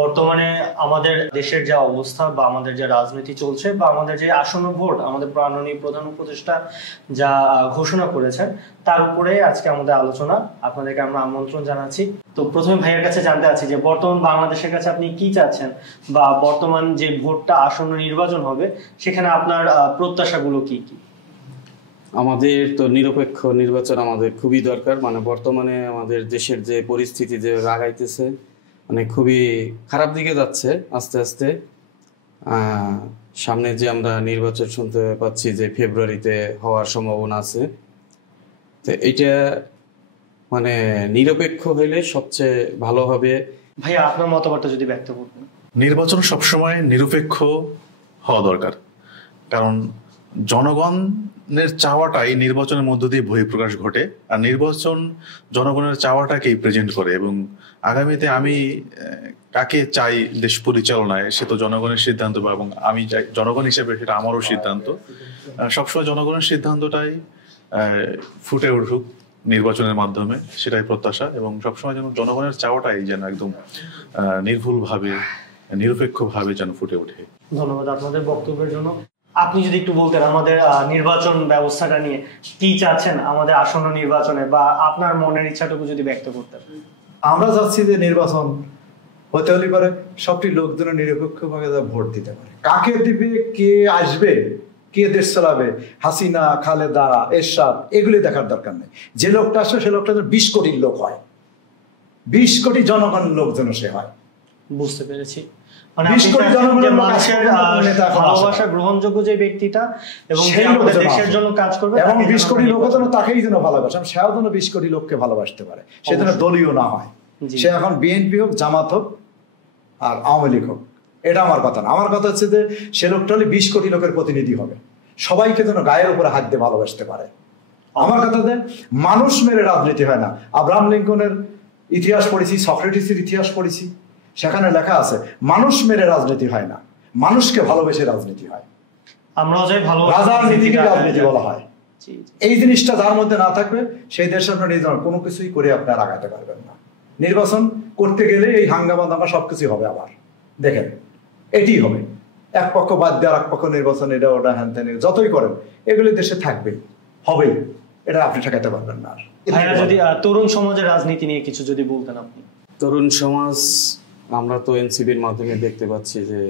বর্তমানে আমাদের দেশের যে অবস্থা বা আমাদের যে রাজনীতি চলছে বা আমাদের যে আসন্ন ভোট, আমাদের মাননীয় প্রধান উপদেষ্টা যা ঘোষণা করেছেন তার উপরে আজকে আমাদের আলোচনা। আপনাদেরকে আমরা আমন্ত্রণ জানাচ্ছি। তো প্রথমে ভাইয়ের কাছে জানতে চাচ্ছি যে বর্তমান বাংলাদেশের কাছে আপনি কি চাচ্ছেন, বা বর্তমান যে ভোটটা আসন্ন নির্বাচন হবে সেখানে আপনার প্রত্যাশাগুলো কি কি? আমাদের তো নিরপেক্ষ নির্বাচন আমাদের খুবই দরকার। মানে বর্তমানে আমাদের দেশের যে পরিস্থিতি যে আগাইতেছে, মানে খুবই খারাপ দিকে যাচ্ছে আস্তে আস্তে। সামনে যে আমরা নির্বাচন শুনতে পাচ্ছি যে ফেব্রুয়ারিতে হওয়ার সম্ভাবনা আছে, তো এইটা মানে নিরপেক্ষ হইলে সবচেয়ে ভালো হবে। ভাইয়া আপনার মতামতটা যদি ব্যক্ত করতেন। নির্বাচন সবসময় নিরপেক্ষ হওয়া দরকার, কারণ জনগণের চাওয়াটাই নির্বাচনের মধ্য দিয়ে বহিঃপ্রকাশ ঘটে, আর নির্বাচন জনগণের চাওয়াটাকেই প্রেজেন্ট করে। এবং আগামীতে আমি কাকে চাই দেশ পরিচালনায় সে তো জনগণের সিদ্ধান্ত, এবং আমি জনগণ হিসেবে সেটা আমারও সিদ্ধান্ত। সবসময় জনগণের সিদ্ধান্তটাই ফুটে উঠুক নির্বাচনের মাধ্যমে, সেটাই প্রত্যাশা। এবং সবসময় যেন জনগণের চাওয়াটাই যেন একদম নির্ভুলভাবে নিরপেক্ষভাবে যেন ফুটে ওঠে। ধন্যবাদ আপনাদের বক্তব্যের জন্য। আপনি যদি একটু বলতেন আমাদের নির্বাচন ব্যবস্থাটা নিয়ে কি চাচ্ছেন আমাদের আসন্ন নির্বাচনে, বা আপনার মনের ইচ্ছাটুকু যদি ব্যক্ত করতেন। আমরা চাচ্ছি যে নির্বাচন হতে হলে পারে সবটি লোকজন নিরপেক্ষভাবে ভোট দিতে পারে। কাকে দিবে, কে আসবে, কে দেশ চালাবে, হাসিনা, খালেদা, এরশাদ, এগুলি দেখার দরকার নেই। যে লোকটা আসবে সে লোকটা 20 কোটির লোক হয়, 20 কোটি জনগণের লোক যেন সে হয়। বুঝতে পেরেছি। ভালোবাসা গ্রহণযোগ্য যে ব্যক্তিটা এবং দেশের জন্য কাজ করবে, এবং 20 কোটি লোক যেন তাকেই যেন ভালোবাসে, সেও যেন 20 কোটি লোককে ভালোবাসতে পারে। সে যেন দলীয় না হয়, সে এখন বিএনপি হোক, জামাত হোক আর আওয়ামী লীগ হোক, এটা আমার কথা না। আমার কথা হচ্ছে যে সে লোকটা হলে 20 কোটি লোকের প্রতিনিধি হবে, সবাইকে যেন গায়ের উপরে হাত দিয়ে ভালোবাসতে পারে। আমার কথা যে মানুষ মেরে রাজনীতি হয় না। আব্রাহাম লিঙ্কনের ইতিহাস পড়েছি, সক্রেটিসের ইতিহাস পড়েছি, সেখানে লেখা আছে মানুষ মেরে রাজনীতি হয় না, মানুষকে ভালোবেসে রাজনীতি হয়। আমরাও যাই ভালো রাজার নীতিকে রাজনীতি বলা হয়। এই জিনিসটা যার মধ্যে না থাকবে সেই দেশের আপনার নির্বাচন কোনো কিছুই করে আপনার আগাতে পারবেন না। নির্বাচন করতে গেলে এই হাঙ্গামা দাঙ্গা সবকিছু হবে। আবার দেখেন এটি হবে, এক পক্ষ বাদ দিয়ে আর এক পক্ষ নির্বাচন, এটা ওটা হ্যান ত্যান যতই করেন এগুলি দেশে থাকবেই, হবেই, এটা আপনি ঠেকাতে পারবেন না। যদি তরুণ সমাজের রাজনীতি নিয়ে কিছু যদি বলতেন আপনি। তরুণ সমাজ আমরা তো এনসিপির মাধ্যমে দেখতে পাচ্ছি যে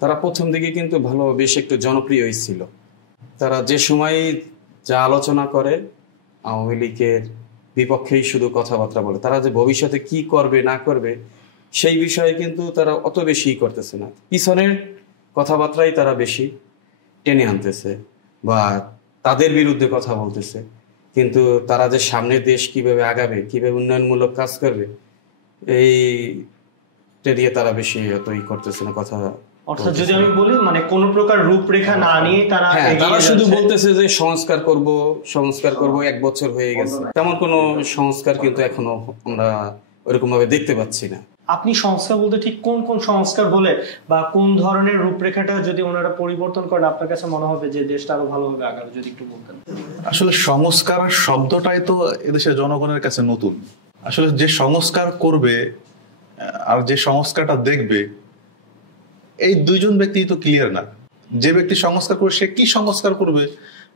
তারা প্রথম দিকে কিন্তু ভালো বেশ একটু জনপ্রিয় ছিল। তারা যে সময় যা আলোচনা করে আওয়ামী লীগের বিপক্ষেই শুধু কথাবার্তা বলে, তারা যে ভবিষ্যতে কি করবে না করবে সেই বিষয়ে কিন্তু তারা অত বেশি করতেছে না, পিছনের কথাবার্তাই তারা বেশি টেনে আনতেছে বা তাদের বিরুদ্ধে কথা বলতেছে। কিন্তু তারা যে সামনে দেশ কিভাবে আগাবে, কিভাবে উন্নয়নমূলক কাজ করবে, এই দিয়ে তারা বেশি অতই করতেছে না কথা। অর্থাৎ যদি আমি বলি মানে কোন প্রকার রূপরেখা না নিয়ে তারা শুধু বলতেছে যে সংস্কার করব সংস্কার করব, 1 বছর হয়ে গেছে, তেমন কোনো সংস্কার কিন্তু এখনো আমরা ওরকম ভাবে দেখতে পাচ্ছি না। আপনি সংস্কার বলতে ঠিক কোন কোন সংস্কার হলে বা কোন ধরনের রূপরেখাটা যদি ওনারা পরিবর্তন করেন আপনার কাছে মনে হবে যে দেশটা আরো ভালোভাবে আগাবে, যদি একটু বলতেন। আসলে সংস্কার শব্দটাই তো এদেশের জনগণের কাছে নতুন। আসলে যে সংস্কার করবে আর যে সংস্কারটা দেখবে, এই দুইজন ব্যক্তি তো ক্লিয়ার না। যে ব্যক্তি সংস্কার করবে সে কি সংস্কার করবে,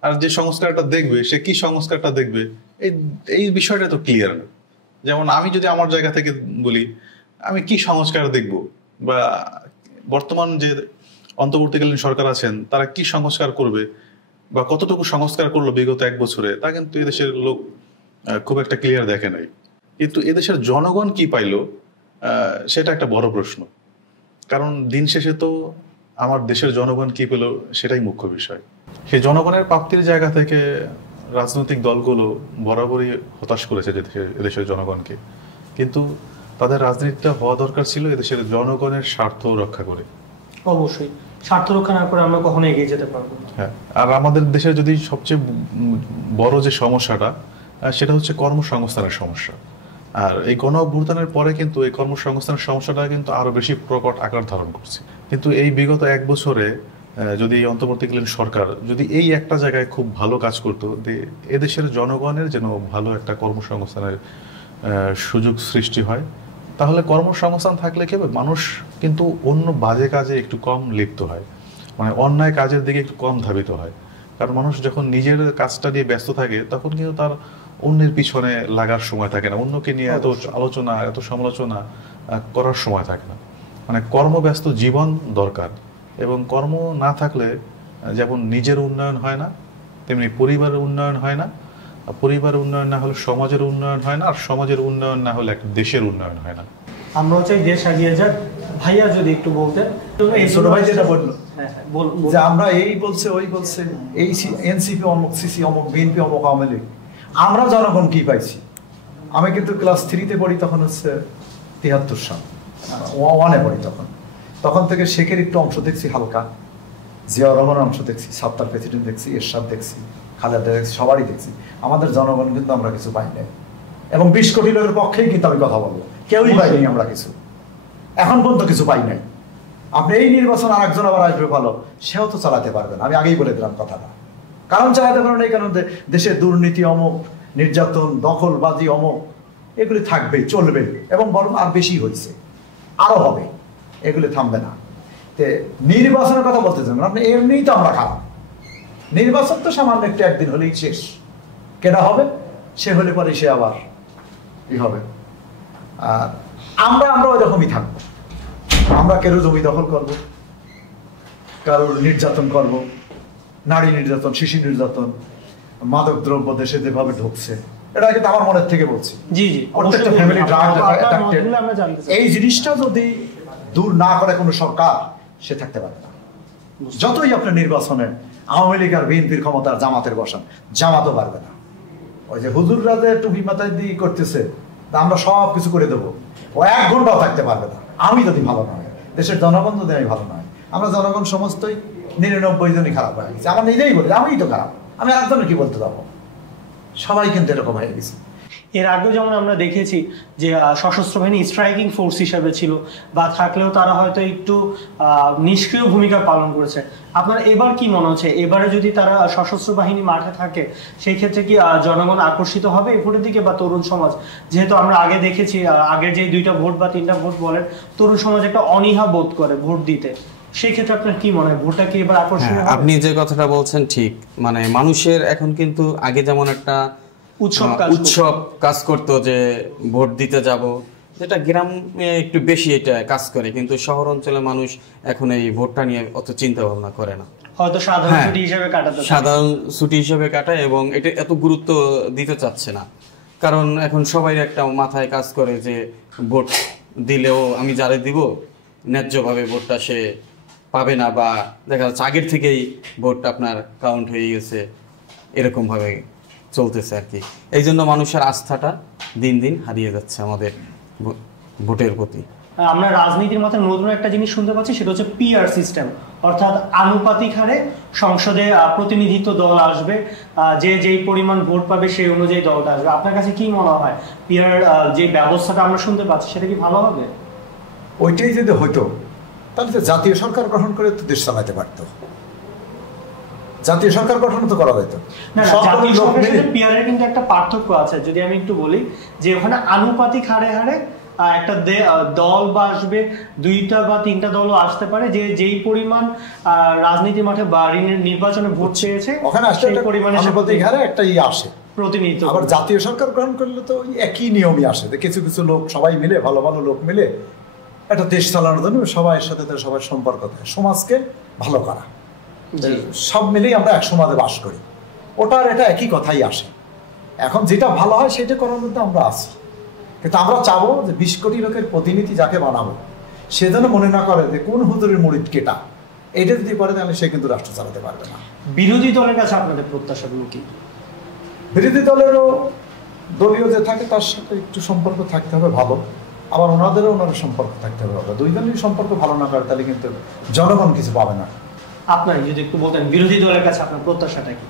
আর যে সংস্কারটা দেখবে সে কি সংস্কারটা দেখবে, এই বিষয়টা তো ক্লিয়ার না। যেমন আমি যদি আমার জায়গা থেকে বলি, আমি কি সংস্কার দেখব, বা বর্তমান যে অন্তর্বর্তীকালীন সরকার আছেন তারা কি সংস্কার করবে বা কতটুকু সংস্কার করলো বিগত 1 বছরে, তা কিন্তু এদেশের লোক খুব একটা ক্লিয়ার দেখে নাই। কিন্তু এদেশের জনগণ কি পাইলো সেটা একটা বড় প্রশ্ন। কারণ দিন শেষে তো আমার দেশের জনগণ কি পেল সেটাই মুখ্য বিষয়। সেই জনগণের প্রাপ্তির জায়গা থেকে রাজনৈতিক দলগুলো বরাবরই হতাশ করেছে এদেশের জনগণকে। কিন্তু তাদের রাজনীতিটা হওয়া দরকার ছিল এদেশের জনগণের স্বার্থ রক্ষা করে। অবশ্যই স্বার্থ রক্ষা না করে আমরা কখনো এগিয়ে যেতে পারবো না। হ্যাঁ, আর আমাদের দেশের যদি সবচেয়ে বড় যে সমস্যাটা সেটা হচ্ছে কর্মসংস্থানের সমস্যা। আর এই গণ অভ্যুত্থানের পরে কিন্তু এই কর্মসংস্থানের সমস্যাটা কিন্তু আরো বেশি প্রকট আকার ধারণ করছে। কিন্তু এই বিগত 1 বছরে যদি এই অন্তর্বর্তীকালীন সরকার যদি এই একটা জায়গায় খুব ভালো কাজ করতো, এদেশের জনগণের যেন ভালো একটা কর্মসংস্থানের সুযোগ সৃষ্টি হয়, তাহলে কর্মসংস্থান থাকলে কি হবে, মানুষ কিন্তু অন্য বাজে কাজে একটু কম লিপ্ত হয়, মানে অন্যায় কাজের দিকে একটু কম ধাবিত হয়। কারণ মানুষ যখন নিজের কাজটা নিয়ে ব্যস্ত থাকে তখন কিন্তু তার অন্যের পিছনে লাগার সময় থাকে না, অন্যকে নিয়ে এত আলোচনা এত সমালোচনা করার সময় থাকে না। মানে কর্মব্যস্ত জীবন দরকার, এবং কর্ম না থাকলে যেমন নিজের উন্নয়ন হয় না, তেমনি পরিবারের উন্নয়ন হয় না, আর পরিবারের উন্নয়ন না হলে সমাজের উন্নয়ন হয় না, আর সমাজের উন্নয়ন না হলে একটা দেশের উন্নয়ন হয় না। আমরা চাই দেশ এগিয়ে যাক। ভাইয়া যদি একটু বলতেন। ছোট ভাই যেটা বললো হ্যাঁ, যে আমরা এই বলছে ওই বলছে, এই এনসিপি অমুক, সিসি অমুক, বিএনপি অমুক, আওয়ামী লীগ, আমরা জনগণ কি পাইছি? আমি কিন্তু ক্লাস 3-তে পড়ি, তখন হচ্ছে 73 সাল, 1-এ পড়ি, তখন থেকে শেখের একটু অংশ দেখছি হালকা, জিয়াউর রহমানের অংশ দেখছি, সাত্তার প্রেসিডেন্ট দেখছি, এরশাদ দেখছি, খালেদা দেখছি, সবারই দেখছি। আমাদের জনগণ কিন্তু আমরা কিছু পাই নাই, এবং 20 কোটি লোকের পক্ষেই কিন্তু আমি কথা বলবো, কেউই পাইনি আমরা কিছু, এখন পর্যন্ত কিছু পাই নাই। আপনি এই নির্বাচন আর একজন আবার আসবে ভালো, সেও তো চালাতে পারবেন, আমি আগেই বলে দিলাম কথাটা। কারণ চালাতে পারবেন এই কারণে দেশে দুর্নীতি অমুক, নির্যাতন, দখলবাজি অমুক, এগুলি থাকবে, চলবে, এবং বরং আর বেশি হয়েছে, আরো হবে, এগুলি থামবে না। তে নির্বাচনের কথা বলতে চান আপনি, এমনিই তো আমরা খারাপ, নির্বাচন তো সামান্য একদিন হলেই শেষ, কেনা হবে, সে হলে পরে সে আবার কি হবে। আর আমরা ওই রকমই থাকবো, আমরা কেউ জমি দখল করব, কারোর নির্যাতন করব, নারী নির্যাতন, শিশু নির্যাতন, মাদক দ্রব্য দেশে যেভাবে ঢুকছে, এটা কিন্তু আমার মনের থেকে বলছি। জি জি, প্রত্যেকটা ফ্যামিলি এই জিনিসটা যদি দূর না করে কোনো সরকার, সে থাকতে পারে না। যতই আপনার নির্বাচনে আওয়ামী লীগ আর বিএনপির ক্ষমতার জামাতের বসান, জামাতও পারবে না। ওই যে হুজুররা যে টুপি মাথায় দিয়ে করতেছে, আমরা সব কিছু করে দেবো, ও 1 ঘন্টাও থাকতে পারবে না, আমি যদি ভালো না হয়, দেশের জনগণ যদি আমি ভালো না হয়। আমরা জনগণ সমস্তই 99 জনই খারাপ হয়ে গেছে, আমার নিজেই বলি আমিই তো খারাপ, আমি একজনের কি বলতে যাবো, সবাই কিন্তু এরকম হয়ে গেছে। এর আগেও যেমন আমরা দেখেছি যে সশস্ত্র বাহিনী স্ট্রাইকিং ফোর্স হিসেবে ছিল, বা থাকলেও তারা হয়তো একটু নিষ্ক্রিয় ভূমিকা পালন করেছে। আপনার এবার কি মনে হচ্ছে, এবারে যদি তারা সশস্ত্র বাহিনী মাঠে থাকে, সেই ক্ষেত্রে কি জনগণ আকর্ষিত হবে এই ভোটের দিকে, বা তরুণ সমাজ? যেহেতু আমরা আগে দেখেছি, আগের যে 2টা ভোট বা 3টা ভোট বলেন, তরুণ সমাজ একটা অনীহা বোধ করে ভোট দিতে। সেই ক্ষেত্রে আপনার কি মনে হয়, ভোটটা কি এবার আকর্ষণীয় হবে? আপনি যে কথাটা বলছেন ঠিক, মানে মানুষের এখন কিন্তু আগে যেমন একটা উৎসব কাজ করতো যে ভোট দিতে যাব, যেটা গ্রামে একটু বেশি এটা কাজ করে, কিন্তু শহর অঞ্চলে মানুষ এখন এই ভোটটা নিয়ে অত চিন্তা ভাবনা করে না, হয়তো সাধারণ ছুটি হিসেবে কাটায়, এবং এটা এত গুরুত্ব দিতে চাচ্ছে না। কারণ এখন সবাই একটা মাথায় কাজ করে যে ভোট দিলেও আমি যারে দিব ন্যায্যভাবে ভোটটা সে পাবে না, বা দেখা যাচ্ছে আগের থেকেই ভোটটা আপনার কাউন্ট হয়ে গেছে, এরকম ভাবে চলতেছে আর কি। এই জন্য মানুষের আস্থাটা দিন দিন হারিয়ে যাচ্ছে আমাদের ভোটের প্রতি। আমরা রাজনীতির মাথায় নতুন একটা জিনিস শুনতে পাচ্ছি, সেটা হচ্ছে পিআর সিস্টেম, অর্থাৎ আনুপাতিক হারে সংসদে প্রতিনিধিত্ব দল আসবে, যে যেই পরিমাণ ভোট পাবে সেই অনুযায়ী দলটা আসবে। আপনার কাছে কি মনে হয়, পিআর যে ব্যবস্থাটা আমরা শুনতে পাচ্ছি, সেটা কি ভালো হবে? ওইটাই যদি হইতো, তাহলে তো জাতীয় সরকার গঠন করে তো দেশ চালাতে পারতো, জাতীয় সরকার গঠন তো করা হইতো না। জাতীয় সরকারের সাথে পিআর এর কিন্তু একটা পার্থক্য আছে, যদি আমি একটু বলি, যে ওখানে আনুপাতিক হারে হারে একটা দল বা আসবে, 2টা বা 3টা দলও আসতে পারে, যে যেই পরিমাণ রাজনীতি মাঠে বা নির্বাচনে ভোট চেয়েছে, ওখানে আসলে সেই পরিমাণে আনুপাতিক হারে একটা আসে প্রতিনিধিত্ব। আবার জাতীয় সরকার গ্রহণ করলে তো একই নিয়মই আসে, কিছু কিছু লোক সবাই মিলে, ভালো ভালো লোক মিলে একটা দেশ চালানোর জন্য সবার সাথে সবার সম্পর্ক থাকে, সমাজকে ভালো করা, সব মিলেই আমরা এক সমাজে বাস করি, ওটার এটা একই কথাই আসে। এখন যেটা ভালো হয় সেটা করার মধ্যে আমরা আছি, কিন্তু আমরা চাবো যে 20 কোটি লোকের প্রতিনিধি যাকে বানাবো, সে যেন মনে না করে যে কোন হুজুরের মুরিদ কেটা, এটা যদি করে তাহলে সে কিন্তু রাষ্ট্র চালাতে পারবে না। বিরোধী দলের কাছে আপনাদের প্রত্যাশাগুলো কি? বিরোধী দলেরও দলীয় যে থাকে তার সাথে একটু সম্পর্ক থাকতে হবে ভালো, আবার ওনাদেরও ওনাদের সম্পর্ক থাকতে হবে ভালো। 2 জনের সম্পর্ক ভালো না করে তাহলে কিন্তু জনগণ কিছু পাবে না। আপনার যদি একটু বলতেন, বিরোধী দলের কাছে আপনার প্রত্যাশাটা কি?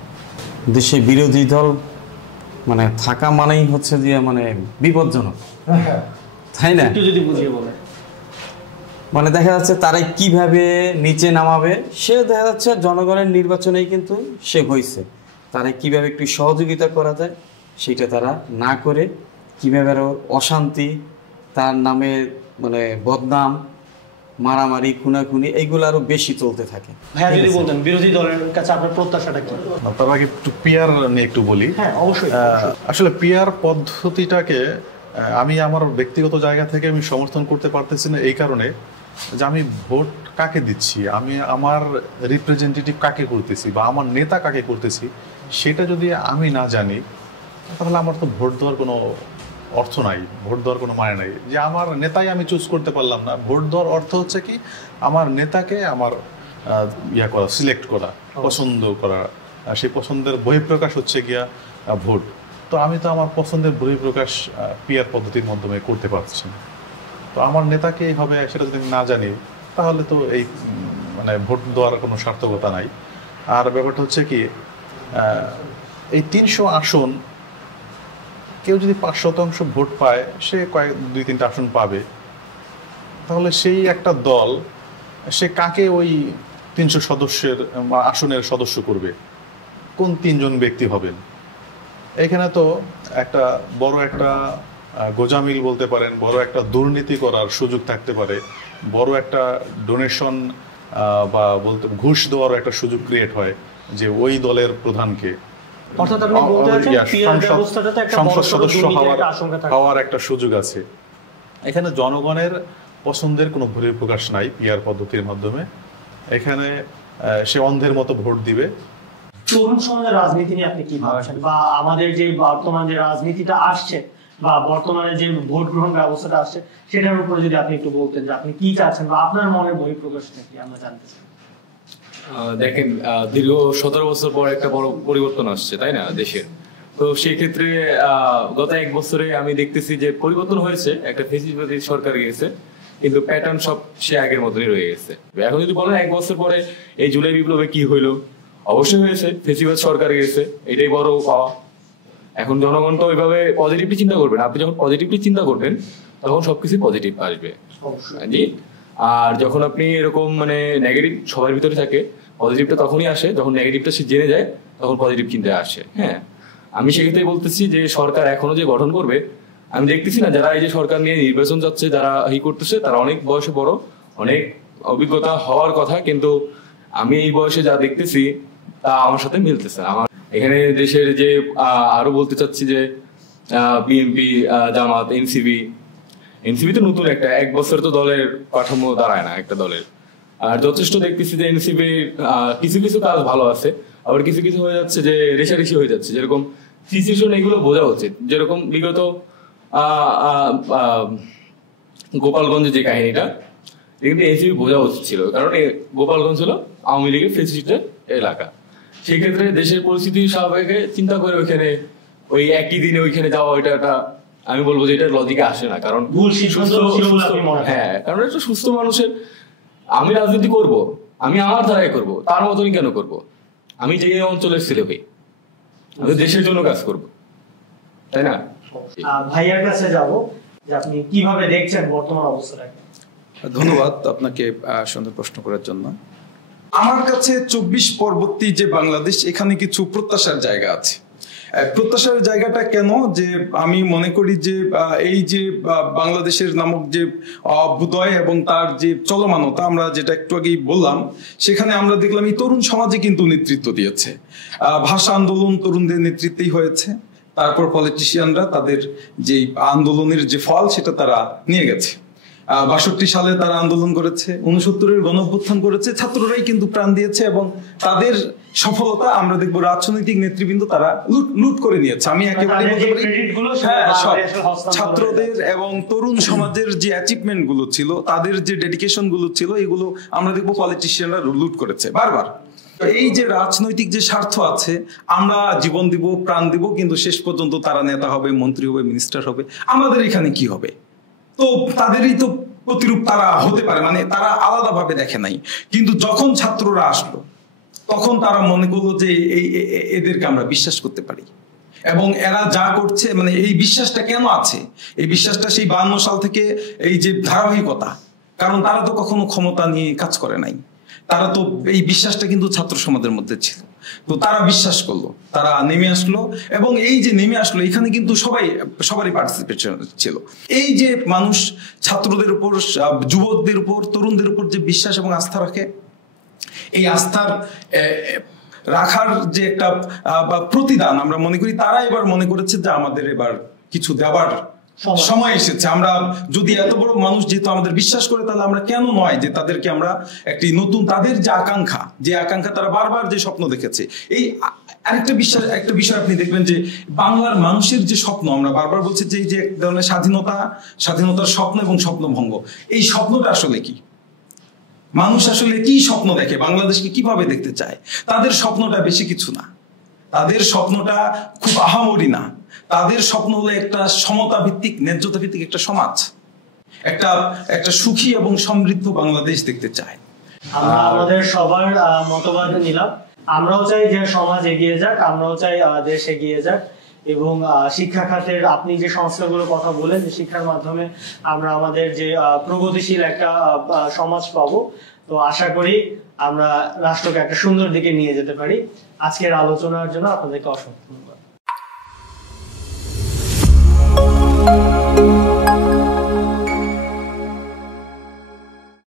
দেশে বিরোধী দল মানে থাকা মানেই হচ্ছে যে মানে বিপজ্জনক, তাই না? একটু যদি বুঝিয়ে বলেন। মানে দেখা যাচ্ছে তারাই কিভাবে নিচে নামাবে, সে দেখা যাচ্ছে জনগণের নির্বাচনেই কিন্তু সে হয়েছে, তারা কিভাবে একটু সহযোগিতা করা যায় সেটা তারা না করে কিভাবে আরো অশান্তি তার নামে মানে বদনাম, মারামারি, খুনাখুনি এইগুলো আরো বেশি চলতে থাকে। ভাইয়া যদি বলতেন বিরোধী দলের কাছে আপনার প্রত্যাশাটা কি? তার আগে একটু পিয়ার নিয়ে একটু বলি। হ্যাঁ অবশ্যই। আসলে পিয়ার পদ্ধতিটাকে আমি আমার ব্যক্তিগত জায়গা থেকে আমি সমর্থন করতে পারতেছি না, এই কারণে যে আমি ভোট কাকে দিচ্ছি, আমি আমার রিপ্রেজেন্টেটিভ কাকে করতেছি বা আমার নেতা কাকে করতেছি, সেটা যদি আমি না জানি তাহলে আমার তো ভোট দেওয়ার কোনো অর্থ নাই, ভোট দেওয়ার কোনো মানে নাই। যে আমার নেতাই আমি চুজ করতে পারলাম না, ভোট দেওয়ার অর্থ হচ্ছে কি আমার নেতাকে আমার করা, সিলেক্ট করা, পছন্দ করা, সেই পছন্দের বহিঃপ্রকাশ হচ্ছে গিয়া ভোট। তো আমি তো আমার পছন্দের বহিঃপ্রকাশ পিয়ার পদ্ধতির মাধ্যমে করতে পারছি না। তো আমার নেতাকে এইভাবে সেটা যদি না জানি তাহলে তো এই মানে ভোট দেওয়ার কোনো সার্থকতা নাই। আর ব্যাপারটা হচ্ছে কি এই 300 আসন কেউ যদি 5% ভোট পায়, সে 2-3টা আসন পাবে, তাহলে সেই একটা দল সে কাকে ওই 300 সদস্যের আসনের সদস্য করবে, কোন 3 জন ব্যক্তি হবেন? এখানে তো একটা বড় একটা গোজামিল বলতে পারেন, বড় একটা দুর্নীতি করার সুযোগ থাকতে পারে, বড় একটা ডোনেশন বা বলতে ঘুষ দেওয়ার একটা সুযোগ ক্রিয়েট হয় যে ওই দলের প্রধানকে সংসদ সদস্য হওয়ার একটা সুযোগ আছে। এখানে জনগণের পছন্দের কোনো বহিঃপ্রকাশ নাই পিয়ার পদ্ধতির মাধ্যমে। এখানে সে অন্ধের মতো ভোট দিবে। তরুণ সমাজের রাজনীতি নিয়ে আপনি কি ভাবছেন, বা আমাদের যে বর্তমান যে রাজনীতিটা আসছে বা বর্তমানে যে ভোট গ্রহণ ব্যবস্থাটা আসছে সেটার উপরে যদি আপনি একটু বলতেন যে আপনি কি চাচ্ছেন বা আপনার মনের বহিঃপ্রকাশটা কি আমরা জানতে চাই। দেখেন, দীর্ঘ 17 বছর পর একটা বড় পরিবর্তন আসছে, তাই না, দেশের। তো সেই ক্ষেত্রে গত 1 বছরে আমি দেখতেছি যে পরিবর্তন হয়েছে, একটা ফ্যাসিবাদী সরকার গেছে, কিন্তু প্যাটার্ন সব সে আগের মতনই রয়ে গেছে। এখন যদি বলেন 1 বছর পরে এই জুলাই বিপ্লবে কি হইলো, অবশ্যই হয়েছে, ফ্যাসিবাদ সরকার গেছে, এটাই বড় পাওয়া। এখন জনগণ তো ওইভাবে পজিটিভলি চিন্তা করবেন, আপনি যখন পজিটিভলি চিন্তা করবেন তখন সবকিছু পজিটিভ আসবে জি। আর যখন আপনি এরকম মানে নেগেটিভ সবার ভিতরে থাকে, পজিটিভটা তখনই আসে যখন নেগেটিভটা সে জেনে যায়, তখন পজিটিভ চিন্তা আসে। হ্যাঁ, আমি সেক্ষেত্রে বলতেছি যে সরকার এখনো যে গঠন করবে, আমি দেখতেছি না যারা এই যে সরকার নিয়ে নির্বাচন যাচ্ছে, যারা করতেছে, তারা অনেক বয়সে বড়, অনেক অভিজ্ঞতা হওয়ার কথা, কিন্তু আমি এই বয়সে যা দেখতেছি তা আমার সাথে মিলতেছে। আমার এখানে দেশের যে আরো বলতে চাচ্ছি যে বিএনপি, জামাত, এনসিবি তো নতুন একটা 1 বছর তো দলের কাঠামো দাঁড়ায় না একটা দলের। আর যথেষ্ট দেখতেছি যে এনসিবি কিছু কিছু কাজ ভালো আছে, আবার কিছু কিছু হয়ে যাচ্ছে যে রেশারেশি হয়ে যাচ্ছে, যেরকম সিচুয়েশন এগুলো বোঝা উচিত। যেরকম বিগত গোপালগঞ্জে যে কাহিনীটা, কিন্তু এনসিবি বোঝা উচিত ছিল, কারণ গোপালগঞ্জ হলো আওয়ামী লীগের ফেসিলিটেড এলাকা। সেই ক্ষেত্রে দেশের পরিস্থিতি স্বাভাবিক চিন্তা করে ওইখানে ওই একই দিনে ওইখানে যাওয়া, ওইটা একটা আমি বলবো যে এটা লজিকে আসে না। কারণ হ্যাঁ, কারণ একটা সুস্থ মানুষের, আমি রাজনীতি করব, আমি আমার ধারায় করব, তার মতনই কেন করব? আমি যে অঞ্চলের ছেলে হই, আমি দেশের জন্য কাজ করব, তাই না? ভাইয়ার কাছে যাব যে আপনি কিভাবে দেখছেন বর্তমান অবস্থাটাকে। ধন্যবাদ আপনাকে সুন্দর প্রশ্ন করার জন্য। আমার কাছে 24 পরবর্তী যে বাংলাদেশ, এখানে কিছু প্রত্যাশার জায়গা আছে। প্রত্যাশার জায়গাটা কেন, যে আমি মনে করি যে এই যে বাংলাদেশের নামক যে অভ্যুদয় এবং তার যে চলমানতা, আমরা যেটা একটু আগেই বললাম, সেখানে আমরা দেখলাম এই তরুণ সমাজে কিন্তু নেতৃত্ব দিয়েছে। ভাষা আন্দোলন তরুণদের নেতৃত্বেই হয়েছে, তারপর পলিটিশিয়ানরা তাদের যে আন্দোলনের যে ফল সেটা তারা নিয়ে গেছে। 62 সালে তারা আন্দোলন করেছে, 69-এর গণঅভ্যুত্থান করেছে, ছাত্ররাই কিন্তু প্রাণ দিয়েছে, এবং তাদের সফলতা আমরা দেখবো রাজনৈতিক নেতৃবৃন্দ তারা লুট করে নিয়েছে। আমি একেবারে ছাত্রদের এবং তরুণ সমাজের যে অ্যাচিভমেন্ট গুলো ছিল, তাদের যে ডেডিকেশন গুলো ছিল, এগুলো আমরা দেখবো পলিটিশিয়ানরা লুট করেছে বারবার। এই যে রাজনৈতিক যে স্বার্থ আছে, আমরা জীবন দিব, প্রাণ দিব, কিন্তু শেষ পর্যন্ত তারা নেতা হবে, মন্ত্রী হবে, মিনিস্টার হবে, আমাদের এখানে কি হবে? তো তাদেরই তো প্রতিরূপ তারা হতে পারে, মানে তারা আলাদাভাবে দেখে নাই। কিন্তু যখন ছাত্ররা আসলো, তখন তারা মনে করলো যে এদেরকে আমরা বিশ্বাস করতে পারি, এবং এরা যা করছে, মানে এই বিশ্বাসটা কেন আছে, এই বিশ্বাসটা সেই 52 সাল থেকে এই যে ধারাবাহিকতা, কারণ তারা তো কখনো ক্ষমতা নিয়ে কাজ করে নাই, তারা তো এই বিশ্বাসটা কিন্তু ছাত্র সমাজের মধ্যে ছিল। তো তারা বিশ্বাস করলো, তারা নেমে আসলো, এবং এই যে নেমে আসলো এখানে কিন্তু সবারই পার্টিসিপেশন ছিল। এই যে মানুষ ছাত্রদের উপর, যুবকদের উপর, তরুণদের উপর যে বিশ্বাস এবং আস্থা রাখে, এই আস্থার রাখার যে একটা প্রতিদান আমরা মনে করি, তারা এবার মনে করেছে যে আমাদের এবার কিছু দেওয়ার সময় এসেছে। আমরা যদি এত বড় মানুষ যেহেতু আমাদের বিশ্বাস করে, তাহলে আমরা কেন নয় যে তাদেরকে আমরা একটি নতুন, তাদের যে আকাঙ্ক্ষা তারা বারবার যে স্বপ্ন দেখেছে, এই একটা বিষয় আপনি দেখবেন যে বাংলার মানুষের যে স্বপ্ন, আমরা বারবার বলছি যে এই যে এক ধরনের স্বাধীনতার স্বপ্ন এবং স্বপ্নভঙ্গ, এই স্বপ্নটা আসলে কি? মানুষ আসলে কি স্বপ্ন দেখে, বাংলাদেশকে কিভাবে দেখতে চায়? তাদের স্বপ্নটা বেশি কিছু না, তাদের স্বপ্নটা খুব আহামরি না। তাদের স্বপ্ন হলো একটা সমতা ভিত্তিক, ন্যায্যতা ভিত্তিক একটা সমাজ, একটা সুখী এবং সমৃদ্ধ বাংলাদেশ দেখতে চায়। আমরা আমাদের সবার মতবাদ নিলাম। আমরাও চাই যে সমাজ এগিয়ে যাক, আমরাও চাই দেশ এগিয়ে যাক, এবং শিক্ষা খাতের আপনি যে সংস্থাগুলোর কথা বলেন, যে শিক্ষার মাধ্যমে আমরা আমাদের যে প্রগতিশীল একটা সমাজ পাবো, তো আশা করি আমরা রাষ্ট্রকে একটা সুন্দর দিকে নিয়ে যেতে পারি। আজকের আলোচনার জন্য আপনাদেরকে অসংখ্য ধন্যবাদ।